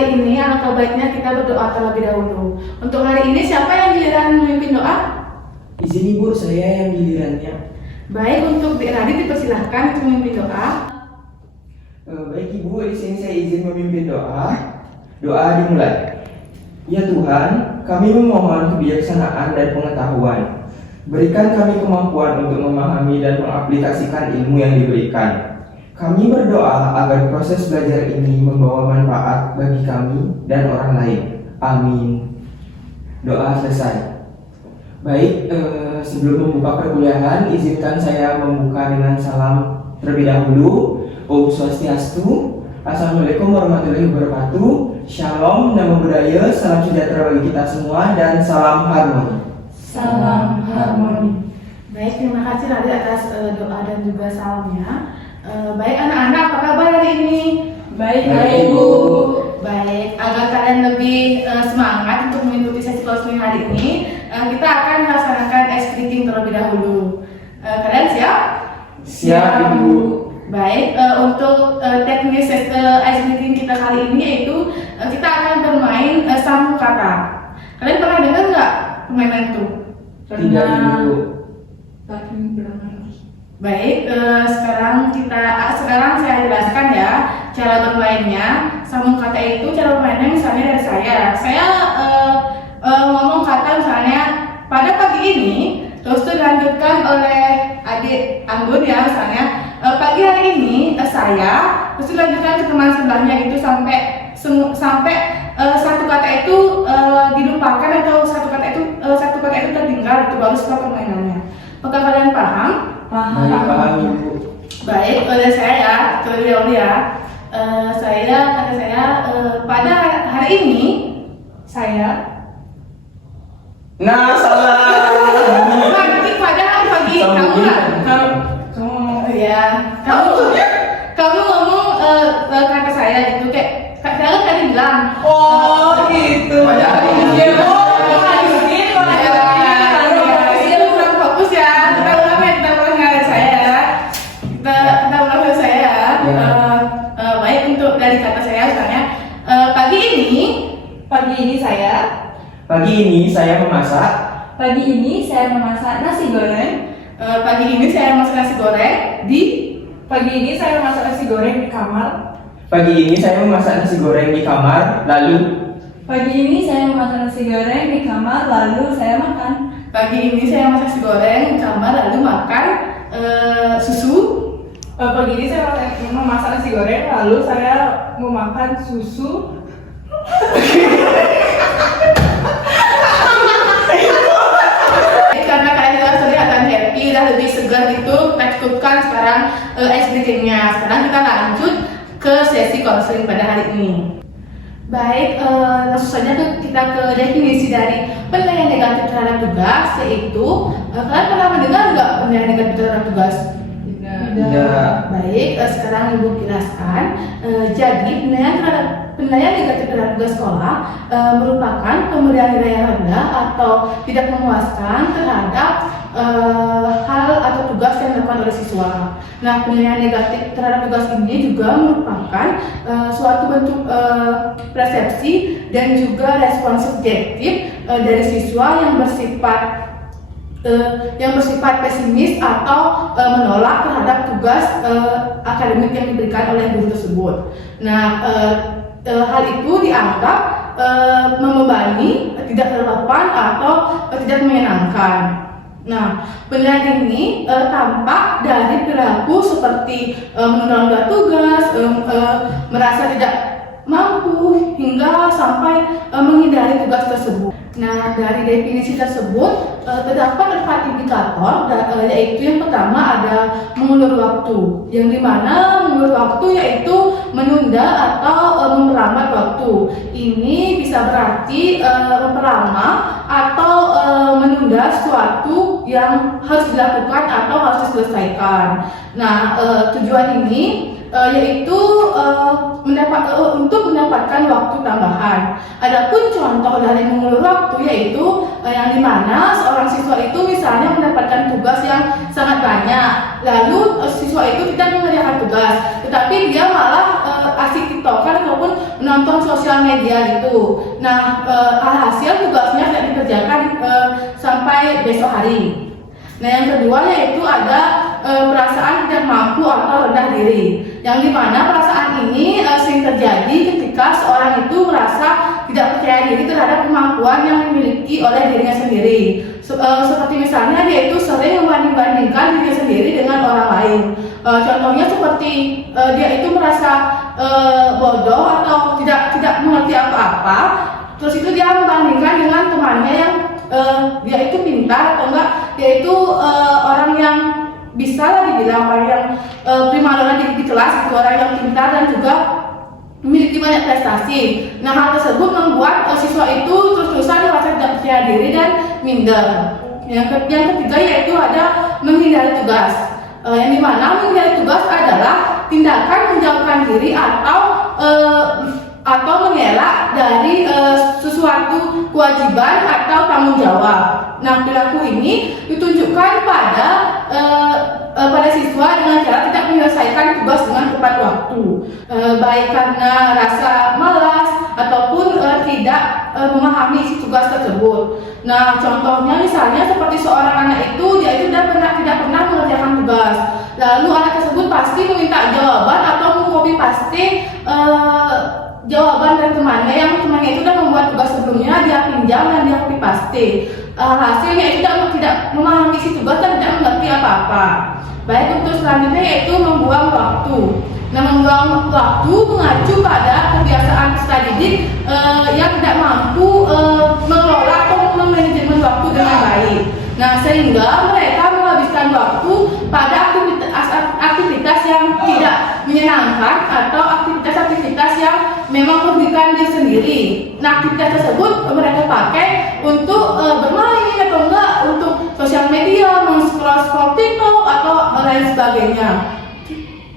hari ini alangkah baiknya kita berdoa terlebih dahulu. Untuk hari ini siapa yang giliran memimpin doa? Izin Ibu, saya yang gilirannya. Baik, untuk Radit dipersilahkan untuk memimpin doa. Baik Ibu, di sini saya izin memimpin doa. Doa dimulai. Ya Tuhan, kami memohon kebijaksanaan dan pengetahuan. Berikan kami kemampuan untuk memahami dan mengaplikasikan ilmu yang diberikan. Kami berdoa agar proses belajar ini membawa manfaat bagi kami dan orang lain. Amin. Doa selesai. Baik, sebelum membuka perkuliahan, izinkan saya membuka dengan salam terlebih dahulu. Om Swastiastu, Assalamualaikum warahmatullahi wabarakatuh. Shalom, namo buddhaya, salam sejahtera bagi kita semua, dan salam harmoni. Salam harmoni. Baik, terima kasih Radit atas doa dan juga salamnya. Baik anak-anak, apa kabar hari ini? Baik, Bu. Baik, agar kalian lebih semangat untuk mengikuti sesi counseling hari ini, kita akan melaksanakan ice breathing terlebih dahulu. Kalian siap? Siap, Ibu. Baik, untuk teknis ice breathing kita kali ini yaitu kita akan bermain sambung kata. Kalian pernah dengar nggak permainan itu? Tidak, Ibu. Baik, sekarang saya jelaskan ya cara bermainnya. Sambung kata itu cara bermainnya misalnya dari saya ngomong kata misalnya pada pagi ini, terus itu dilanjutkan oleh adik Anggun ya misalnya pagi hari ini saya, terus dilanjutkan ke teman sebelahnya gitu sampai satu kata itu dilupakan atau satu kata itu tertinggal, itu baru stop permainannya. Apakah kalian paham? Paham, Ibu. Baik, oleh saya ya, terlebih dahulu ya. Kata saya pada hari ini saya. Nah, salah. Pagi pada hari pagi kamu nggak? Ya, kamu ngomong kata saya gitu kayak saya kan tadi bilang. Oh, gitu. Pada hari ini. Pagi ini saya memasak. Pagi ini saya memasak nasi goreng. Pagi ini saya masak nasi goreng di. Pagi ini saya memasak nasi goreng di kamar. Pagi ini saya memasak nasi goreng di kamar, lalu. Pagi ini saya memasak nasi goreng di kamar, lalu saya makan. Pagi ini saya masak nasi goreng di kamar, lalu makan susu. Pagi ini saya memasak nasi goreng, lalu saya memakan susu. Karena kalian sudah kelihatan happy, udah lebih segar gitu, kita cukupkan sekarang ice breathing-nya. Sekarang kita lanjut ke sesi counseling pada hari ini. Baik, langsung saja kita ke definisi dari penilaian negatif terhadap tugas, yaitu kalian pernah mendengar nggak penilaian negatif terhadap tugas? Tidak. Baik, sekarang Ibu jelaskan. Jadi penilaian negatif terhadap tugas sekolah merupakan pemberian nilai yang rendah atau tidak memuaskan terhadap hal atau tugas yang dilakukan oleh siswa. Nah, penilaian negatif terhadap tugas ini juga merupakan suatu bentuk persepsi dan juga respons subjektif dari siswa yang bersifat pesimis atau menolak terhadap tugas akademik yang diberikan oleh guru tersebut. Nah, hal itu dianggap membebani, tidak relevan atau tidak menyenangkan. Nah, penilaian ini tampak dari perilaku seperti menunda tugas, merasa tidak mampu hingga sampai menghindari tugas tersebut. Nah, dari definisi tersebut terdapat 4 indikator, yaitu yang pertama ada mengulur waktu, yang dimana mengulur waktu yaitu menunda atau memperlambat waktu. Ini bisa berarti memperlama atau menunda sesuatu yang harus dilakukan atau harus diselesaikan. Nah, tujuan ini yaitu untuk mendapatkan waktu tambahan. Adapun contoh dari mengulur waktu yaitu yang dimana seorang siswa itu misalnya mendapatkan tugas yang sangat banyak, lalu siswa itu tidak mengerjakan tugas, tetapi dia malah asik tiktokan ataupun menonton sosial media gitu. Nah, alhasil tugasnya tidak dikerjakan sampai besok hari. Nah, yang kedua yaitu ada perasaan tidak mampu atau rendah diri, yang dimana perasaan ini sering terjadi ketika seorang itu merasa tidak percaya diri terhadap kemampuan yang dimiliki oleh dirinya sendiri. Seperti misalnya dia itu sering membanding-bandingkan dirinya sendiri dengan orang lain. Contohnya seperti dia itu merasa bodoh atau tidak mengerti apa-apa, terus itu dia membandingkan dengan temannya yang dia itu pintar atau enggak, dia itu orang yang bisa lah dibilang orang yang primadona di kelas, itu orang yang pintar dan juga memiliki banyak prestasi. Nah, hal tersebut membuat siswa itu terus-terusan merasa tidak percaya diri dan minder. Yang ketiga yaitu ada menghindari tugas. Yang dimana menghindari tugas adalah tindakan menjauhkan diri atau mengelak dari sesuatu kewajiban atau tanggung jawab. Nah, perilaku ini ditunjukkan pada siswa dengan cara tidak menyelesaikan tugas dengan tepat waktu, baik karena rasa malas ataupun tidak memahami isi tugas tersebut. Nah, contohnya misalnya seperti seorang anak itu dia itu tidak pernah mengerjakan tugas, lalu anak tersebut pasti meminta jawaban atau mengcopy paste jawaban dari temannya yang temannya itu sudah membuat tugas sebelumnya, dia pinjam dan dia copy paste. Hasilnya itu tidak memahami isi tugas dan tidak mengerti apa-apa. Baik, untuk selanjutnya yaitu membuang waktu. Nah, membuang waktu mengacu pada kebiasaan peserta didik yang tidak mampu mengelola atau memanajemen waktu dengan baik. Nah, sehingga mereka menghabiskan waktu pada aktivitas yang tidak menyenangkan atau aktivitas yang memang merugikan diri sendiri. Nah, aktivitas tersebut mereka pakai untuk bermain atau enggak untuk sosial media, scroll TikTok atau lain sebagainya.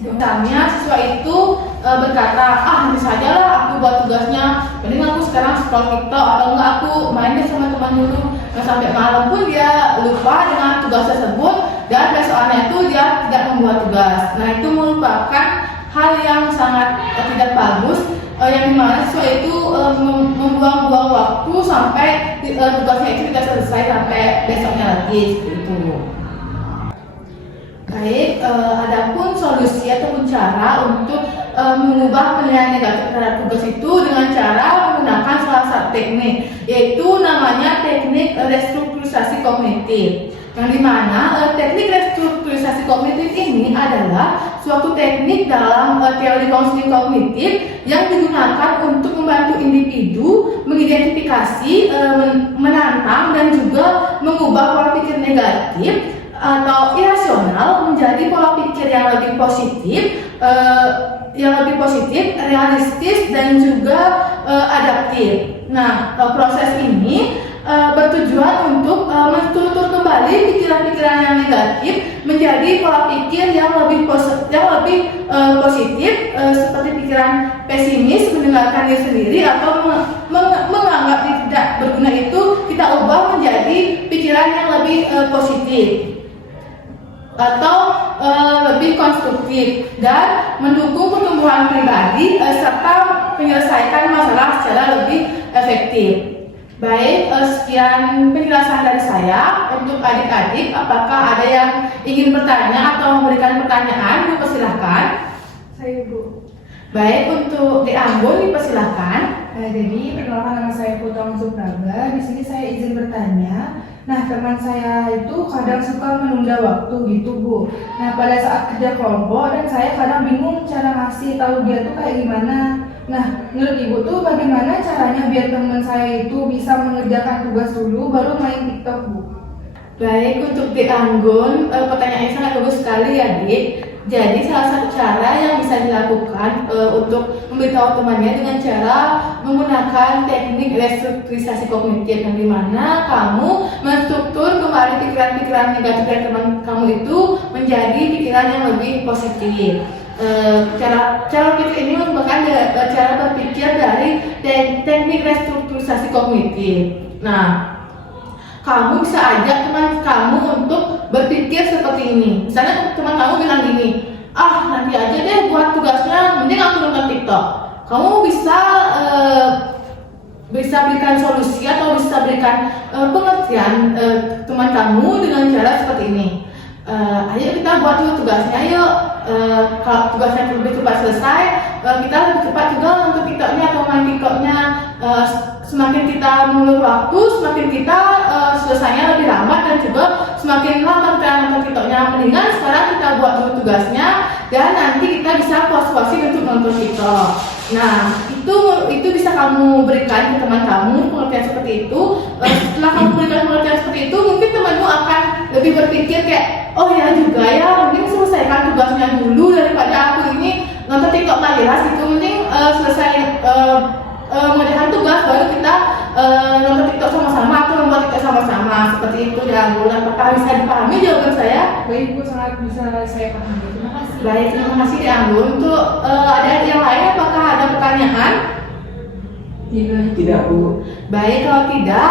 Misalnya siswa itu berkata, nanti saja lah aku buat tugasnya, mending aku sekarang scroll TikTok atau enggak aku main sama teman dulu. Nah, sampai malam pun dia lupa dengan tugas tersebut dan besokannya itu dia tidak membuat tugas. Nah, itu merupakan hal yang sangat tidak bagus, yang dimana siswa itu membuang-buang waktu sampai tugasnya itu tidak selesai sampai besoknya lagi seperti itu. Baik, adapun solusi ataupun cara untuk mengubah penilaian negatif terhadap tugas itu dengan cara menggunakan salah satu teknik, yaitu namanya teknik restrukturisasi kognitif. Yang dimana teknik restrukturisasi kognitif ini adalah suatu teknik dalam teori konseling kognitif yang digunakan untuk membantu individu mengidentifikasi, menantang dan juga mengubah pola pikir negatif atau irasional menjadi pola pikir yang lebih positif, realistis dan juga adaptif. Nah, proses ini bertujuan untuk menstruktur kembali pikiran-pikiran yang negatif menjadi pola pikir yang lebih positif, seperti pikiran pesimis, mendengarkan diri sendiri atau menganggap diri tidak berguna itu kita ubah menjadi pikiran yang lebih positif atau lebih konstruktif dan mendukung pertumbuhan pribadi serta menyelesaikan masalah secara lebih efektif. Baik, sekian penjelasan dari saya. Untuk adik-adik, apakah ada yang ingin bertanya atau memberikan pertanyaan? Dipersilahkan. Saya Bu. Baik, untuk di Ambon dipersilahkan. Jadi perkenalkan, nama saya Putra Supraga. Di sini saya izin bertanya. Nah, teman saya itu kadang suka menunda waktu gitu Bu. Nah, pada saat kerja kelompok dan saya kadang bingung cara ngasih tahu dia tuh kayak gimana. Nah, menurut Ibu tuh bagaimana caranya biar teman saya itu bisa mengerjakan tugas dulu baru main TikTok Bu? Baik, untuk di Anggun, pertanyaannya sangat bagus sekali ya Dik. Jadi salah satu cara yang bisa dilakukan untuk memberitahu temannya dengan cara menggunakan teknik restrukturisasi kognitif, yang dimana kamu menstruktur kembali pikiran-pikiran negatif dari teman kamu itu menjadi pikiran yang lebih positif. Cara pikir ini merupakan cara berpikir dari teknik restrukturisasi kognitif. Nah, kamu bisa ajak teman kamu untuk berpikir seperti ini. Misalnya teman kamu bilang gini, nanti aja deh buat tugasnya, mending aku nonton TikTok. kamu bisa berikan solusi atau bisa berikan pengertian teman kamu dengan cara seperti ini. Ayo kita buat dulu tugasnya, yuk. Kalau tugasnya lebih cepat selesai, kita lebih cepat juga untuk TikToknya atau main TikToknya. Semakin kita mengulur waktu, semakin kita selesainya lebih lambat dan juga semakin lama kita nonton TikToknya. Mendingan sekarang kita buat dulu tugasnya dan nanti kita bisa puas-puasin untuk nonton TikTok. Nah, itu bisa kamu berikan ke teman kamu pengertian seperti itu. Setelah kamu berikan pengertian seperti itu, mungkin temanmu akan lebih berpikir kayak, oh ya juga ya, mending selesaikan tugasnya dulu daripada aku ini nonton TikTok lagi lah gitu. Mending selesai mengerjakan tugas baru kita nonton TikTok sama-sama atau membuat TikTok sama-sama. Seperti itu ya, Bu. Apakah bisa dipahami jawaban saya? Baik Bu, sangat bisa saya pahami. Terima kasih. Baik, terima kasih ya, Bu. Untuk adik-adik yang lain, apakah ada pertanyaan? Tidak, Bu. Baik, kalau tidak,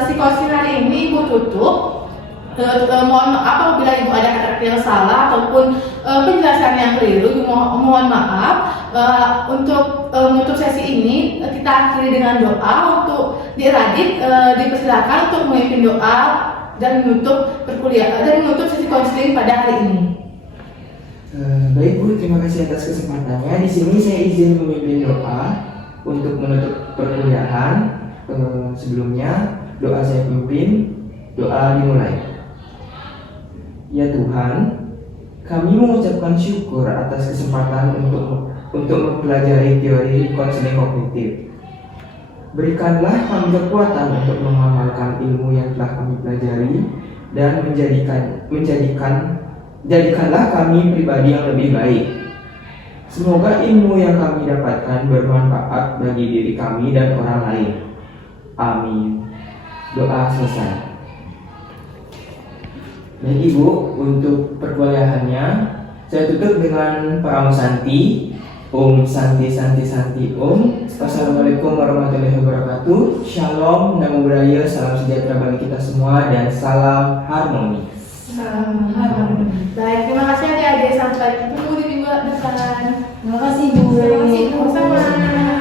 sesi coaching hari ini Ibu tutup. Mohon maaf apabila Ibu ada kata-kata yang salah ataupun penjelasan yang keliru. Mohon maaf. Untuk menutup sesi ini kita akhiri dengan doa. Untuk Radit dipersilakan untuk memimpin doa dan menutup perkuliahan dan menutup sesi coaching pada hari ini. Baik Bu, terima kasih atas kesempatannya. Di sini saya izin memimpin doa untuk menutup perkuliahan. Sebelumnya doa saya pimpin, doa dimulai. Ya Tuhan, kami mengucapkan syukur atas kesempatan untuk mempelajari teori konseling kognitif. Berikanlah kami kekuatan untuk mengamalkan ilmu yang telah kami pelajari dan jadikanlah kami pribadi yang lebih baik. Semoga ilmu yang kami dapatkan bermanfaat bagi diri kami dan orang lain. Amin. Doa selesai. Baik Ibu, untuk perkuliahannya saya tutup dengan Para Om Santi. Om Santi Santi Santi Om. Wassalamualaikum warahmatullahi wabarakatuh. Shalom, Namo Buddhaya, salam sejahtera bagi kita semua dan salam harmoni. Salam harmoni. Baik, terima kasih adik-adik, sampai ketemu di minggu depan. Terima kasih Bu. Terima kasih, sama-sama.